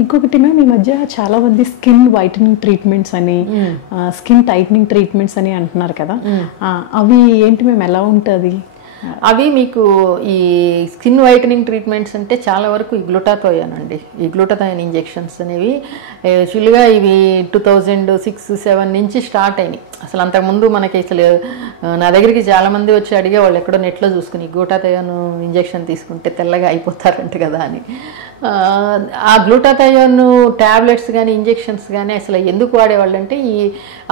ఇంకొకటి మ్యామ్ ఈ మధ్య చాలా మంది స్కిన్ వైటనింగ్ ట్రీట్మెంట్స్ అని స్కిన్ టైట్నింగ్ ట్రీట్మెంట్స్ అని అంటున్నారు కదా, అవి ఏంటి మేము ఎలా ఉంటుంది? అవి మీకు ఈ స్కిన్ వైటనింగ్ ట్రీట్మెంట్స్ అంటే చాలా వరకు ఈ గ్లూటాథయోన్ అండి. ఈ గ్లూటాథయోన్ ఇంజెక్షన్స్ అనేవి యాక్చువల్గా ఇవి 2006-07 నుంచి స్టార్ట్ అయినాయి. అసలు అంతకుముందు మనకి అసలు నా దగ్గరికి చాలామంది వచ్చి అడిగేవాళ్ళు ఎక్కడో నెట్లో చూసుకుని గ్లూటాథయోన్ ఇంజెక్షన్ తీసుకుంటే తెల్లగా అయిపోతారంట కదా అని. ఆ గ్లూటాథయోన్ ట్యాబ్లెట్స్ కానీ ఇంజెక్షన్స్ కానీ అసలు ఎందుకు వాడేవాళ్ళు అంటే ఈ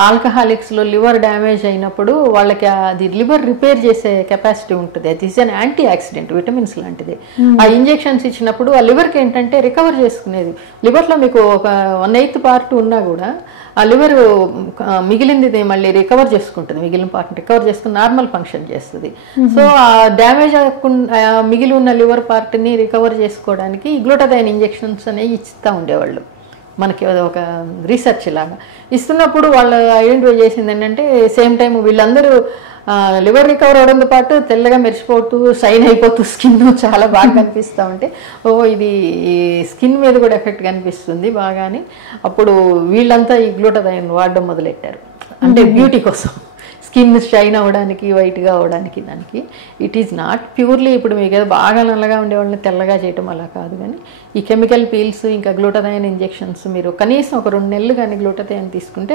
ఆల్కహాలిక్స్లో లివర్ డ్యామేజ్ అయినప్పుడు వాళ్ళకి అది లివర్ రిపేర్ చేసే కెపాసిటీ ఉంటుంది. అది is an anti oxidant, vitamins లాంటిది. ఆ ఇంజెక్షన్స్ ఇచ్చినప్పుడు ఆ లివర్కి ఏంటంటే రికవర్ చేసుకునేది. లివర్లో మీకు ఒక 1/8 పార్ట్ ఉన్నా కూడా ఆ లివర్ మిగిలింది మళ్ళీ రికవర్ చేసుకుంటుంది, మిగిలిన పార్ట్ రికవర్ చేసుకుని నార్మల్ ఫంక్షన్ చేస్తుంది. సో ఆ డ్యామేజ్ అవ్వకుండా మిగిలి ఉన్న లివర్ పార్ట్ని రికవర్ చేసుకోవడానికి గ్లూటాథయోన్ ఇంజెక్షన్స్ అనేవి ఇస్తూ ఉండేవాళ్ళు. మనకి ఒక రీసెర్చ్ లాగా ఇస్తున్నప్పుడు వాళ్ళు ఐడెంటిఫై చేసింది ఏంటంటే సేమ్ టైం వీళ్ళందరూ లివర్ రికవర్ అవడంతో పాటు తెల్లగా మెరిసిపోతూ షైన్ అయిపోతూ స్కిన్ చాలా బాగా కనిపిస్తూ ఉంటే ఇది స్కిన్ మీద కూడా ఎఫెక్ట్ కనిపిస్తుంది బాగా అని అప్పుడు వీళ్ళంతా ఈ గ్లూటాథయోన్ వాడడం మొదలెట్టారు. అంటే బ్యూటీ కోసం, స్కిన్ షైన్ అవ్వడానికి, వైట్గా అవ్వడానికి. దానికి ఇట్ ఈజ్ నాట్ ప్యూర్లీ ఇప్పుడు మీకు ఏదో బాగా నల్లగా ఉండేవాళ్ళని తెల్లగా చేయటం అలా కాదు. కానీ ఈ కెమికల్ పీల్స్ ఇంకా గ్లూటాథయోన్ ఇంజెక్షన్స్ మీరు కనీసం ఒక 2 నెలలు కానీ గ్లూటాథయోన్ తీసుకుంటే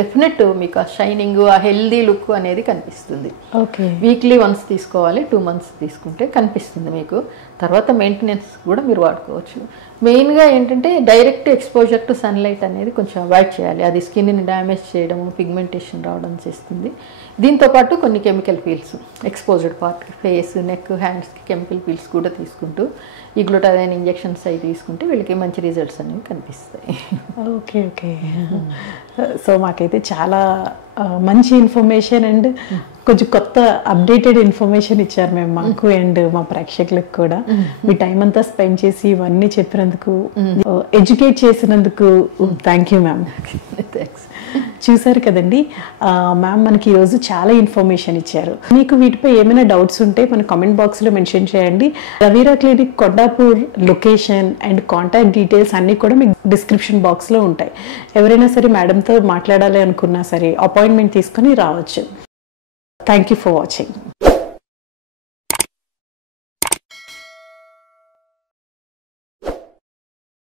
డెఫినెట్ మీకు ఆ షైనింగ్, ఆ హెల్దీ లుక్ అనేది కనిపిస్తుంది. ఓకే, వీక్లీ వన్స్ తీసుకోవాలి, 2 months తీసుకుంటే కనిపిస్తుంది మీకు. తర్వాత మెయింటెనెన్స్ కూడా మీరు వాడుకోవచ్చు. మెయిన్గా ఏంటంటే డైరెక్ట్ ఎక్స్పోజర్ టు సన్లైట్ అనేది కొంచెం అవాయిడ్ చేయాలి. అది స్కిన్ని డ్యామేజ్ చేయడం, పిగ్మెంటేషన్ రావడం చేస్తుంది. దీంతోపాటు కొన్ని chemical peels exposed part, face, neck, హ్యాండ్స్కి కెమికల్ పీల్స్ కూడా తీసుకుంటూ ఈ గ్లూటాథయోన్ ఇంజెక్షన్స్ అవి తీసుకుంటే వీళ్ళకి మంచి రిజల్ట్స్ అనేవి కనిపిస్తాయి. Okay okay. సో మాకైతే చాలా మంచి ఇన్ఫర్మేషన్ అండ్ కొంచెం కొత్త అప్డేటెడ్ ఇన్ఫర్మేషన్ ఇచ్చారు మేము మాకు అండ్ మా ప్రేక్షకులకు కూడా. మీ టైం అంతా స్పెండ్ చేసి ఇవన్నీ చెప్పినందుకు, ఎడ్యుకేట్ చేసినందుకు థ్యాంక్ యూ మ్యామ్. థ్యాంక్స్. చూసారు కదండి మ్యామ్ మనకి ఈరోజు చాలా ఇన్ఫర్మేషన్ ఇచ్చారు. మీకు వీటిపై ఏమైనా డౌట్స్ ఉంటే మన కామెంట్ బాక్స్లో మెన్షన్ చేయండి. Ravira clinic Kondapur location and contact details అన్నీ కూడా మీకు డిస్క్రిప్షన్ బాక్స్లో ఉంటాయి. ఎవరైనా సరే మేడంతో మాట్లాడాలి అనుకున్నా సరే అపాయింట్మెంట్ తీసుకొని రావచ్చు. Thank you for watching.